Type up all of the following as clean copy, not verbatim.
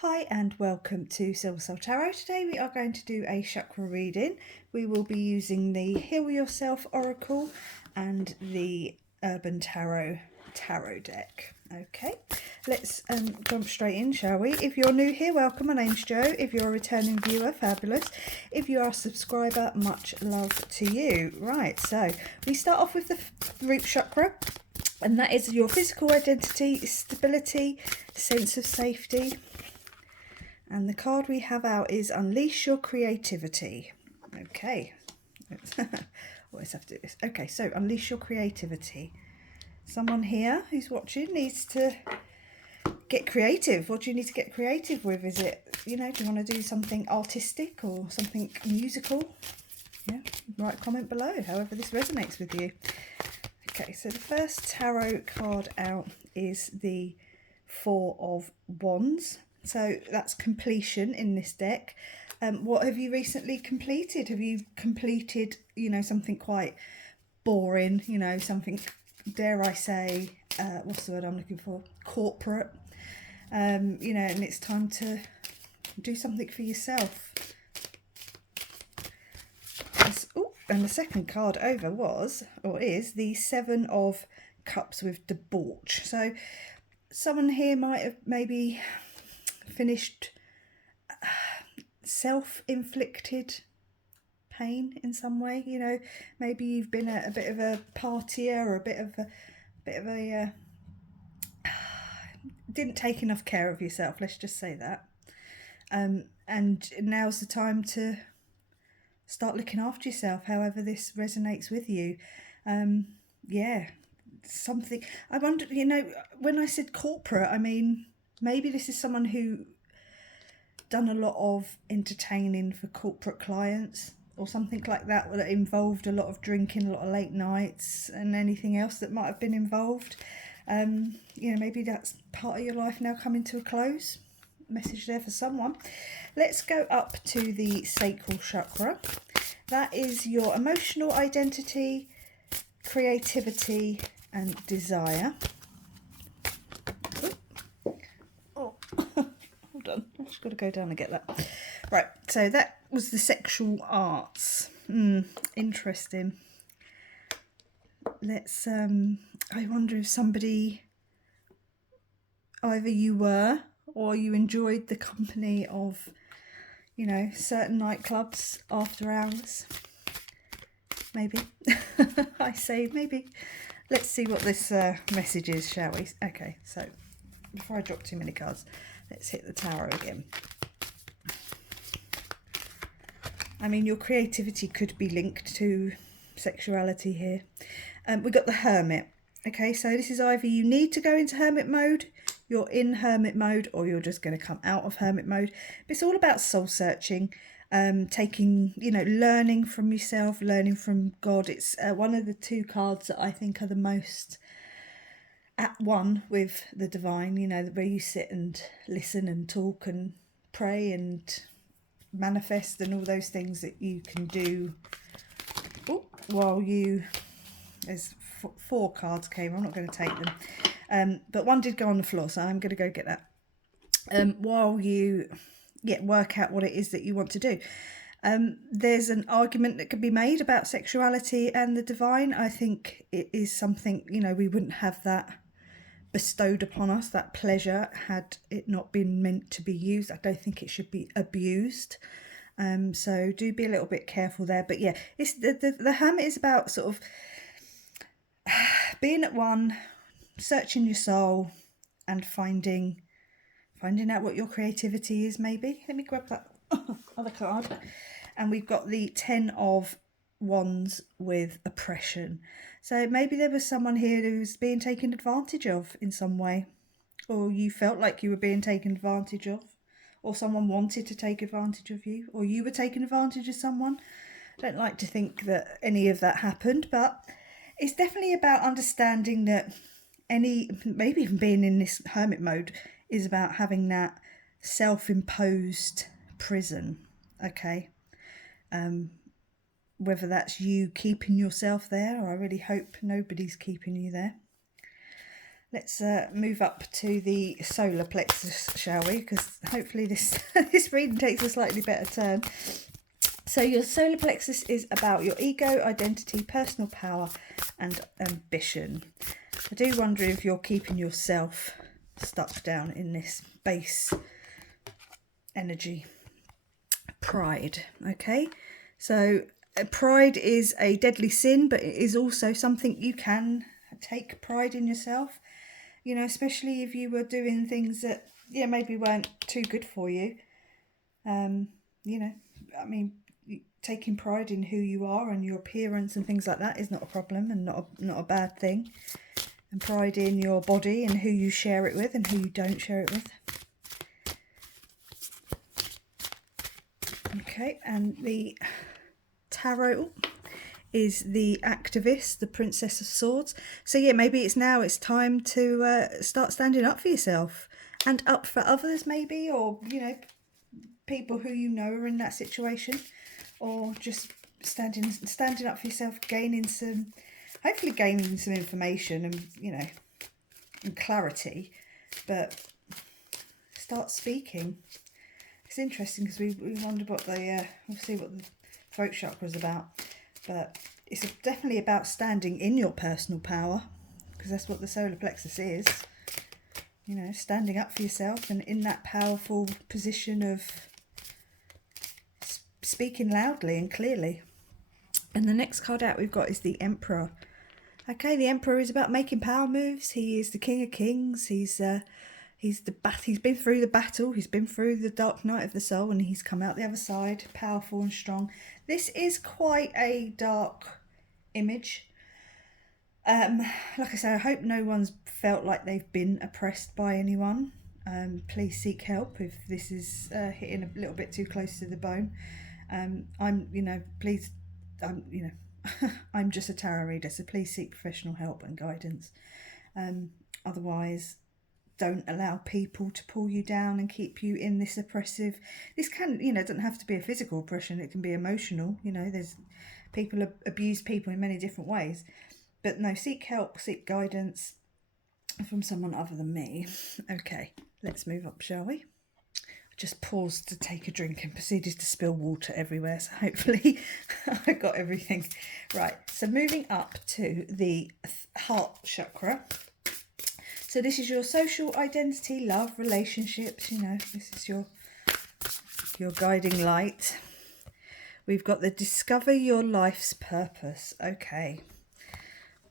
Hi and welcome to Silver Soul Tarot. Today we are going to do a chakra reading. We will be using the Heal Yourself Oracle and the Urban Tarot deck. Okay, let's jump straight in, shall we? If you're new here, welcome. My name's Jo. If you're a returning viewer, fabulous. If you are a subscriber, much love to you. Right, so we start off with the root chakra. And that is your physical identity, stability, sense of safety. And the card we have out is Unleash Your Creativity. Okay. Always have to do this. Okay, so unleash your creativity. Someone here who's watching needs to get creative. What do you need to get creative with? Is it, do you want to do something artistic or something musical? Yeah, write a comment below, however this resonates with you. Okay, so the first tarot card out is the Four of Wands. So that's completion in this deck. What have you recently completed? Have you completed, something quite boring, something, dare I say, what's the word I'm looking for? Corporate. And it's time to do something for yourself. And the second card over is the Seven of Cups with Debauch. So someone here might have maybe finished self-inflicted pain in some way. Maybe you've been a bit of a partier or a bit of a didn't take enough care of yourself, let's just say that. And now's the time to start looking after yourself, however this resonates with you. Yeah, something. I wonder, when I said corporate, I mean, maybe this is someone who done a lot of entertaining for corporate clients or something like that involved a lot of drinking, a lot of late nights and anything else that might have been involved. Maybe that's part of your life now coming to a close. Message there for someone. Let's go up to the sacral chakra. That is your emotional identity, creativity and desire. Oh, hold on, I've just got to go down and get that. Right, so that was the sexual arts. Interesting. Let's I wonder if somebody, either you were or you enjoyed the company of, certain nightclubs after hours. Maybe. I say maybe. Let's see what this message is, shall we? Okay, so before I drop too many cards, let's hit the tarot again. I mean, your creativity could be linked to sexuality here. We got the Hermit. Okay, so this is either you need to go into hermit mode, you're in hermit mode, or you're just going to come out of hermit mode. But it's all about soul searching, taking, learning from yourself, learning from God. It's one of the two cards that I think are the most at one with the divine, where you sit and listen and talk and pray and manifest and all those things that you can do while you... There's four cards came. I'm not going to take them. But one did go on the floor, so I'm going to go get that. While you work out what it is that you want to do. There's an argument that could be made about sexuality and the divine. I think it is something, we wouldn't have that bestowed upon us, that pleasure, had it not been meant to be used. I don't think it should be abused. So do be a little bit careful there. But yeah, it's the Hermit is about sort of being at one, searching your soul and finding out what your creativity is. Maybe let me grab that other card. And we've got the Ten of Wands with oppression. So maybe there was someone here who's being taken advantage of in some way, or you felt like you were being taken advantage of, or someone wanted to take advantage of you, or you were taking advantage of someone. I don't like to think that any of that happened, but it's definitely about understanding that maybe even being in this hermit mode is about having that self-imposed prison, okay? Whether that's you keeping yourself there, or I really hope nobody's keeping you there. Let's move up to the solar plexus, shall we? Because hopefully this this reading takes a slightly better turn. So your solar plexus is about your ego, identity, personal power and ambition. I do wonder if you're keeping yourself stuck down in this base energy. Pride, okay? So pride is a deadly sin, but it is also something you can take pride in yourself. You know, especially if you were doing things that, yeah, maybe weren't too good for you. You know, I mean, taking pride in who you are and your appearance and things like that is not a problem and not a bad thing. And pride in your body and who you share it with and who you don't share it with. Okay, and the tarot is the activist, the Princess of Swords. So yeah, maybe it's time to start standing up for yourself and up for others, maybe, or you know, people who you know are in that situation, or just standing up for yourself, hopefully gaining some information and, you know, and clarity, but start speaking. It's interesting because we wonder what we'll see what the throat chakra is about, but it's definitely about standing in your personal power, because that's what the solar plexus is. You know, standing up for yourself and in that powerful position of speaking loudly and clearly. And the next card out we've got is the Emperor. Okay, the Emperor is about making power moves. He is the King of Kings. He's been through the battle. He's been through the dark night of the soul, and he's come out the other side, powerful and strong. This is quite a dark image. Like I said, I hope no one's felt like they've been oppressed by anyone. Please seek help if this is hitting a little bit too close to the bone. I'm just a tarot reader, so please seek professional help and guidance. Otherwise, don't allow people to pull you down and keep you in this oppressive. This can, you know, it doesn't have to be a physical oppression. It can be emotional. You know, there's people abuse people in many different ways. But no, seek help, seek guidance from someone other than me. Okay, let's move up, shall we? I just paused to take a drink and proceeded to spill water everywhere, so hopefully I got everything right. So moving up to the heart chakra. So this is your social identity, love, relationships, you know, this is your guiding light. We've got the discover your life's purpose. Okay.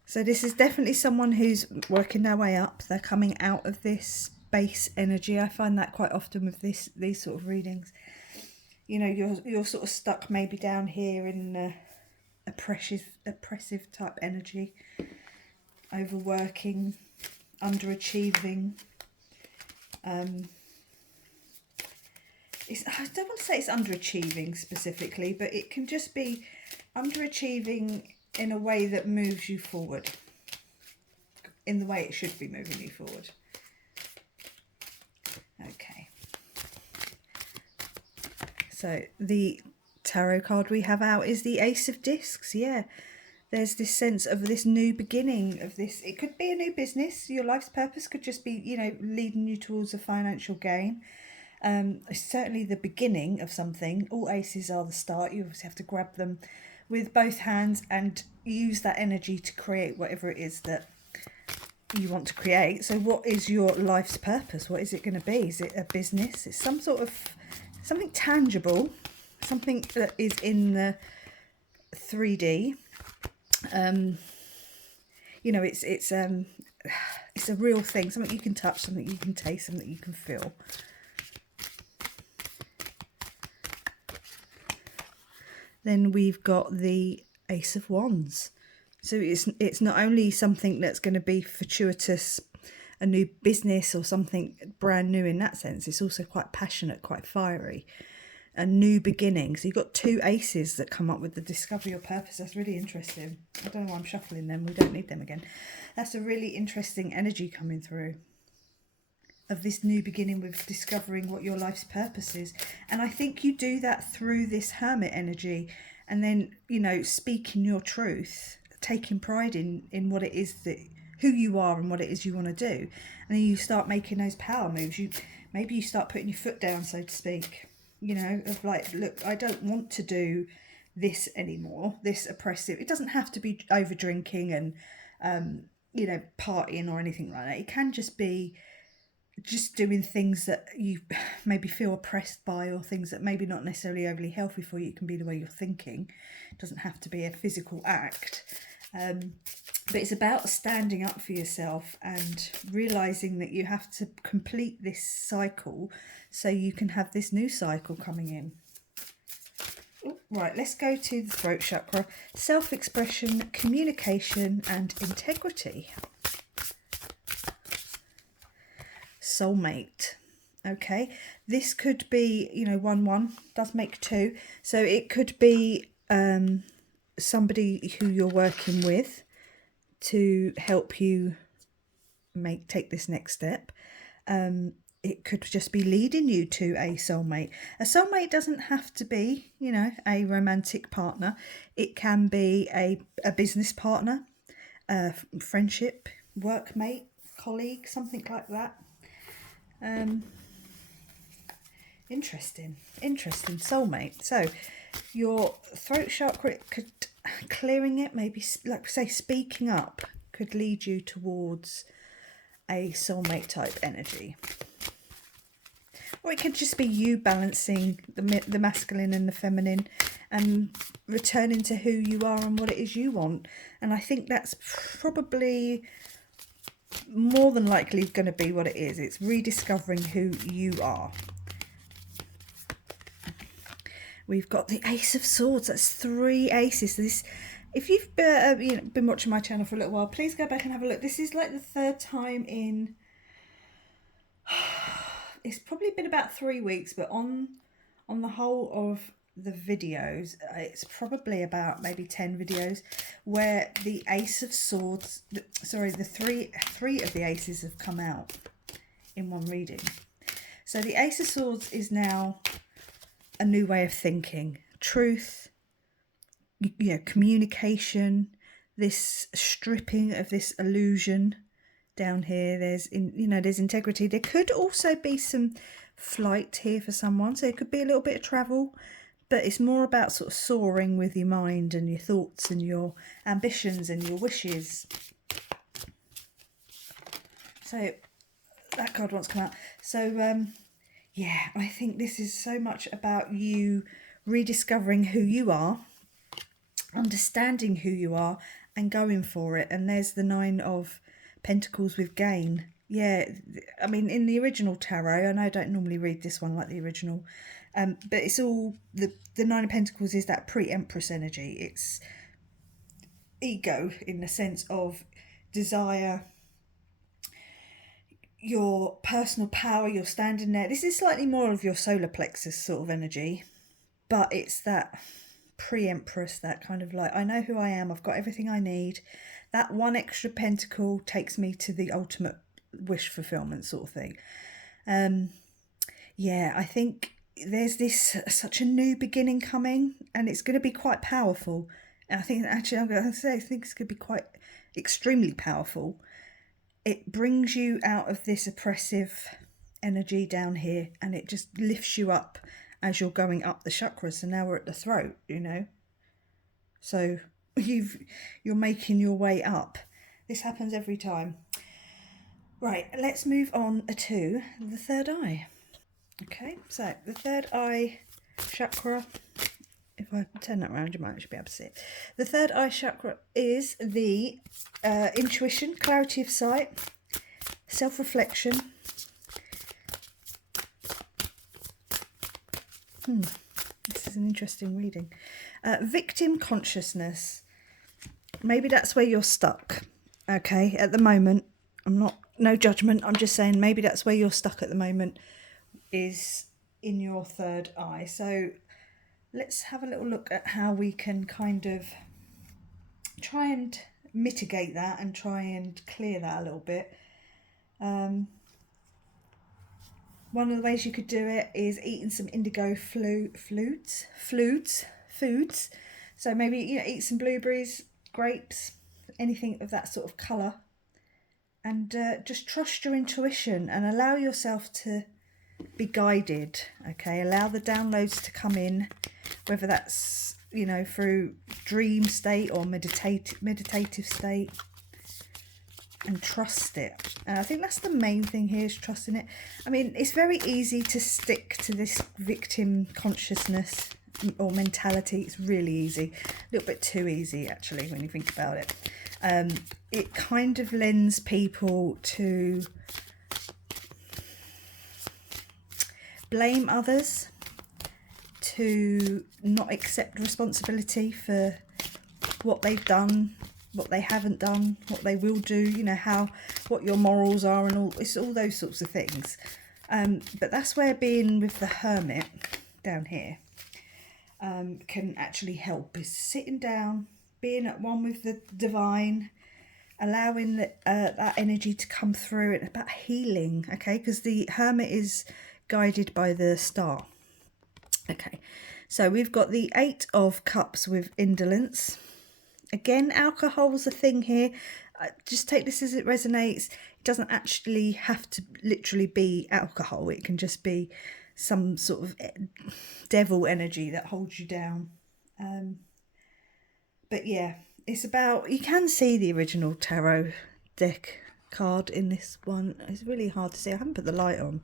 So this is definitely someone who's working their way up. They're coming out of this base energy. I find that quite often with these sort of readings. You know, you're sort of stuck maybe down here in oppressive type energy, overworking, underachieving. I don't want to say it's underachieving specifically, but it can just be underachieving in a way that moves you forward, in the way it should be moving you forward. Okay. So the tarot card we have out is the Ace of Discs. Yeah. There's this sense of this new beginning of this. It could be a new business. Your life's purpose could just be, you know, leading you towards a financial gain. It's certainly the beginning of something. All aces are the start. You obviously have to grab them with both hands and use that energy to create whatever it is that you want to create. So what is your life's purpose? What is it going to be? Is it a business? It's some sort of something tangible, something that is in the 3D. You know, it's a real thing, something you can touch, something you can taste, something you can feel. Then we've got the Ace of Wands. So it's not only something that's going to be fortuitous, a new business or something brand new in that sense. It's also quite passionate, quite fiery. A new beginning. So you've got two aces that come up with the discover your purpose. That's really interesting. I don't know why I'm shuffling them. We don't need them again. That's a really interesting energy coming through of this new beginning with discovering what your life's purpose is. And I think you do that through this hermit energy, and then, you know, speaking your truth, taking pride in what it is that who you are and what it is you want to do. And then you start making those power moves. Maybe you start putting your foot down, so to speak, you know, of like, look, I don't want to do this anymore, this oppressive. It doesn't have to be over drinking and you know, partying or anything like that. It can just be just doing things that you maybe feel oppressed by, or things that maybe not necessarily overly healthy for you. It can be the way you're thinking. It doesn't have to be a physical act. But it's about standing up for yourself and realising that you have to complete this cycle so you can have this new cycle coming in. Right, let's go to the throat chakra. Self-expression, communication and integrity. Soulmate. Okay, this could be, you know, 1-1 does make 2. So it could be somebody who you're working with to help you take this next step. It could just be leading you to a soulmate. A soulmate doesn't have to be, you know, a romantic partner. It can be a business partner, a friendship, workmate, colleague, something like that. Interesting soulmate. So your throat chakra, clearing it, maybe like say speaking up, could lead you towards a soulmate type energy. Or it could just be you balancing the masculine and the feminine and returning to who you are and what it is you want. And I think that's probably more than likely going to be what it is. It's rediscovering who you are. We've got the Ace of Swords. That's 3 aces. This, if you've you know, been watching my channel for a little while, please go back and have a look. This is like the 3rd time in... It's probably been about 3 weeks, but on the whole of the videos, it's probably about maybe 10 videos where the Ace of Swords, sorry, the three of the aces have come out in one reading. So the Ace of Swords is now a new way of thinking, truth, you know, communication, this stripping of this illusion. Down here, there's there's integrity. There could also be some flight here for someone, so it could be a little bit of travel, but it's more about sort of soaring with your mind and your thoughts and your ambitions and your wishes. So that card wants to come out. So yeah, I think this is so much about you rediscovering who you are, understanding who you are and going for it. And there's the 9 of Pentacles with gain. Yeah, I mean, in the original tarot, I know I don't normally read this one like the original, but it's all, the 9 of Pentacles is that pre-Empress energy. It's ego in the sense of desire, your personal power, you're standing there. This is slightly more of your solar plexus sort of energy, but it's that pre-Empress, that kind of like, I know who I am, I've got everything I need. That 1 extra pentacle takes me to the ultimate wish fulfillment sort of thing. Yeah, I think there's this such a new beginning coming, and it's going to be quite powerful. And I think actually, I'm going to say, I think it's going to be quite extremely powerful. It brings you out of this oppressive energy down here, and it just lifts you up as you're going up the chakras. So now we're at the throat, you know. So you're making your way up. This happens every time. Right, let's move on to the 3rd eye. Okay, so the 3rd eye chakra, if I turn that around, you might actually be able to see it. The 3rd eye chakra is the intuition, clarity of sight, self-reflection. This is an interesting reading. Victim consciousness. Maybe that's where you're stuck. Okay, at the moment, no judgment, I'm just saying maybe that's where you're stuck at the moment, is in your 3rd eye. So let's have a little look at how we can kind of try and mitigate that and try and clear that a little bit. One of the ways you could do it is eating some indigo foods. So maybe, you know, eat some blueberries, grapes, anything of that sort of colour. and just trust your intuition and allow yourself to be guided. Okay, allow the downloads to come in, whether that's, you know, through dream state or meditative state, and trust it. And I think that's the main thing here, is trusting it. I mean, it's very easy to stick to this victim consciousness or mentality. It's really easy, a little bit too easy actually when you think about it. It kind of lends people to blame others, to not accept responsibility for what they've done, what they haven't done, what they will do, you know, what your morals are, and it's all those sorts of things. But that's where being with the Hermit down here can actually help, is sitting down, being at one with the divine, allowing that energy to come through. It's about healing, okay, because the Hermit is guided by the star. Okay, so we've got the 8 of Cups with indolence. Again, alcohol's a thing here. Just take this as it resonates. It doesn't actually have to literally be alcohol. It can just be some sort of devil energy that holds you down. But yeah, it's about, you can see the original tarot deck card in this one. It's really hard to see. I haven't put the light on.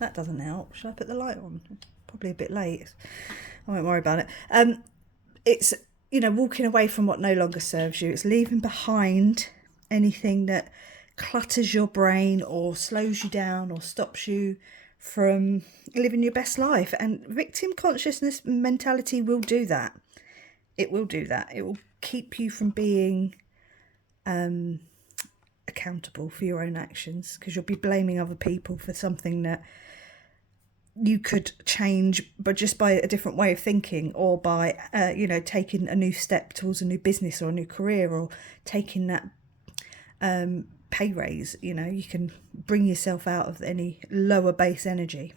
That doesn't help. Should I put the light on? Probably a bit late. I won't worry about it. It's, you know, walking away from what no longer serves you. It's leaving behind anything that clutters your brain or slows you down or stops you from living your best life. And victim consciousness mentality will do that. It will do that. It will keep you from being accountable for your own actions, because you'll be blaming other people for something that you could change, but just by a different way of thinking, or by you know, taking a new step towards a new business or a new career, or taking that pay raise. You know, you can bring yourself out of any lower base energy.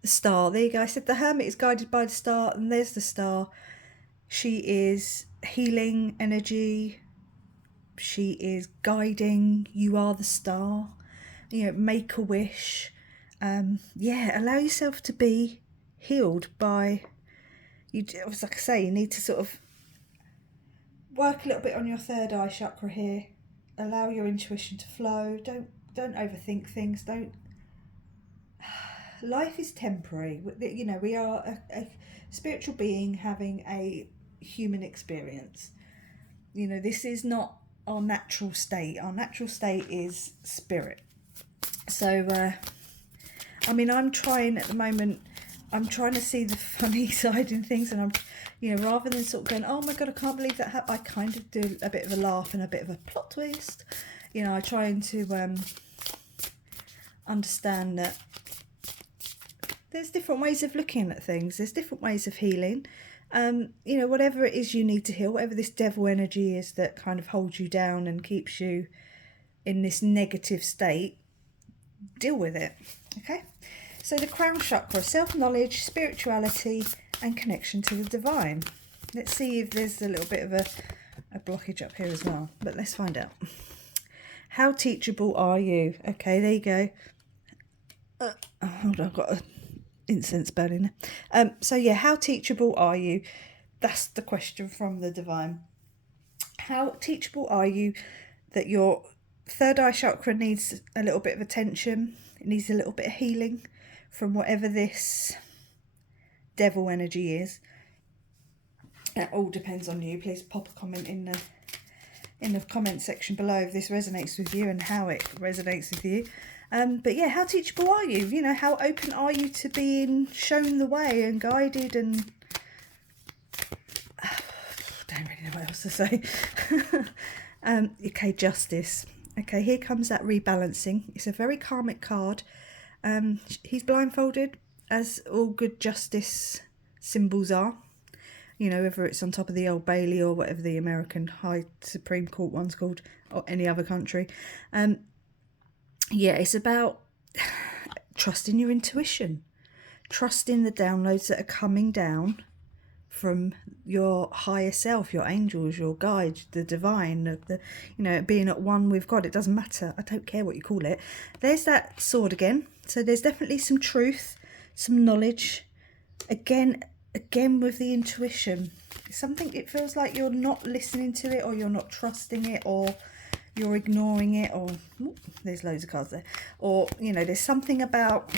The star, there you go. I said the Hermit is guided by the star, and there's the star. She is healing energy. She is guiding. You are the star. You know, make a wish. Yeah, allow yourself to be healed by, you. Like I say, you need to sort of work a little bit on your third eye chakra here. Allow your intuition to flow. Don't overthink things. Life is temporary. You know, we are a spiritual being having a human experience. You know, this is not our natural state. Our natural state is spirit. So, I mean, I'm trying at the moment, I'm trying to see the funny side in things, and I'm, you know, rather than sort of going, oh my God, I can't believe that happened, I kind of do a bit of a laugh and a bit of a plot twist. You know, I'm trying to understand that there's different ways of looking at things. There's different ways of healing. You know, whatever it is you need to heal, whatever this devil energy is that kind of holds you down and keeps you in this negative state, deal with it. Okay, so the crown chakra, self-knowledge, spirituality and connection to the divine. Let's see if there's a little bit of a blockage up here as well, but let's find out. How teachable are you? Okay, there you go. Hold on, I've got an incense burning. So yeah, how teachable are you? That's the question from the divine. How teachable are you that your third eye chakra needs a little bit of attention? It needs a little bit of healing from whatever this devil energy is. It all depends on you. Please pop a comment in the comment section below if this resonates with you and how it resonates with you. But yeah, how teachable are you? You know, how open are you to being shown the way and guided and don't really know what else to say. Okay, justice. Okay, here comes that rebalancing. It's a very karmic card. He's blindfolded, as all good justice symbols are. You know, whether it's on top of the Old Bailey or whatever the American High Supreme Court one's called, or any other country. Yeah, it's about trusting your intuition, trusting the downloads that are coming down from your higher self, your angels, your guides, the divine, the being at one with God. It doesn't matter. I don't care what you call it. There's that sword again. So there's definitely some truth, some knowledge. Again with the intuition. Something, it feels like you're not listening to it, or you're not trusting it, or you're ignoring it, or there's loads of cards there, or there's something about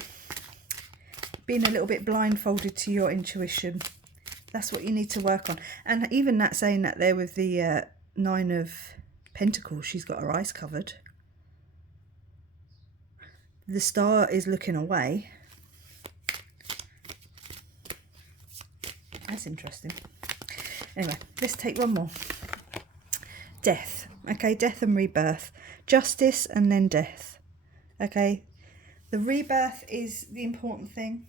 being a little bit blindfolded to your intuition. That's what you need to work on. And even that, saying that there with the Nine of Pentacles, she's got her eyes covered. The Star is looking away. That's interesting. Anyway, let's take one more. Death. Okay, death and rebirth. Justice and then death. Okay, the rebirth is the important thing.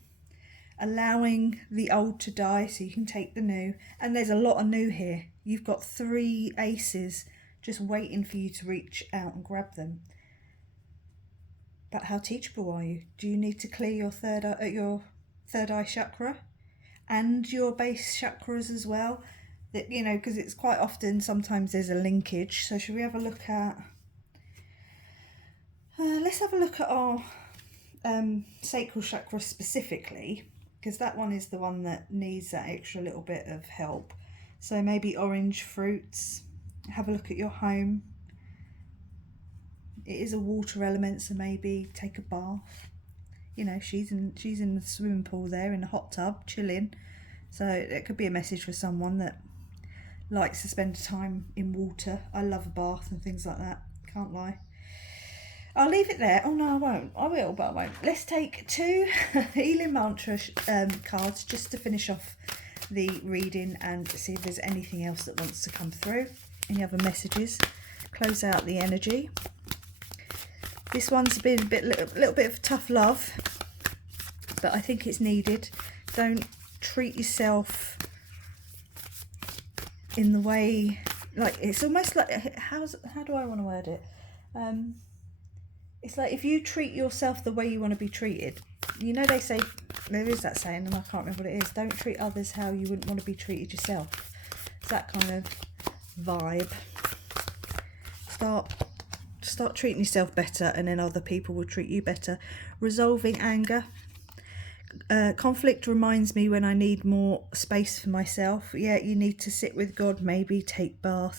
Allowing the old to die so you can take the new. And there's a lot of new here. You've got 3 aces just waiting for you to reach out and grab them. But how teachable are you? Do you need to clear your third eye chakra and your base chakras as well? That, because it's quite often, sometimes there's a linkage. So should we have a look at, let's have a look at our sacral chakra specifically, because that one is the one that needs that extra little bit of help. So maybe orange fruits. Have a look at your home. It is a water element, so maybe take a bath. She's in the swimming pool there, in the hot tub, chilling. So it could be a message for someone that likes to spend time in water. I love a bath and things like that, can't lie. I'll leave it there. Oh no, I won't. I will, but I won't. Let's take 2 healing mantra cards just to finish off the reading and see if there's anything else that wants to come through. Any other messages? Close out the energy. This one's been a little bit of tough love, but I think it's needed. Don't treat yourself in the way, like, it's almost like, how do I want to word it? It's like, if you treat yourself the way you want to be treated, they say, there is that saying, and I can't remember what it is, don't treat others how you wouldn't want to be treated yourself. It's that kind of vibe. Start treating yourself better, and then other people will treat you better. Resolving anger. Conflict reminds me when I need more space for myself. Yeah, you need to sit with God, maybe take a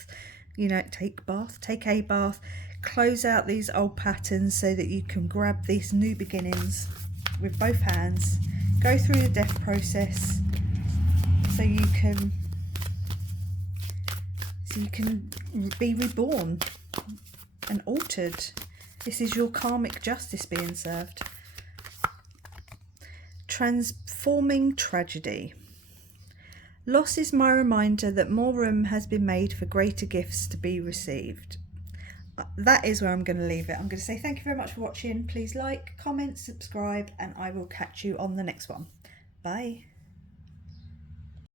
bath. Close out these old patterns so that you can grab these new beginnings with both hands. Go through the death process so you can be reborn and altered. This is your karmic justice being served. Transforming tragedy. Loss is my reminder that more room has been made for greater gifts to be received. That is where I'm going to leave it. I'm going to say thank you very much for watching. Please like, comment, subscribe, and I will catch you on the next one. Bye.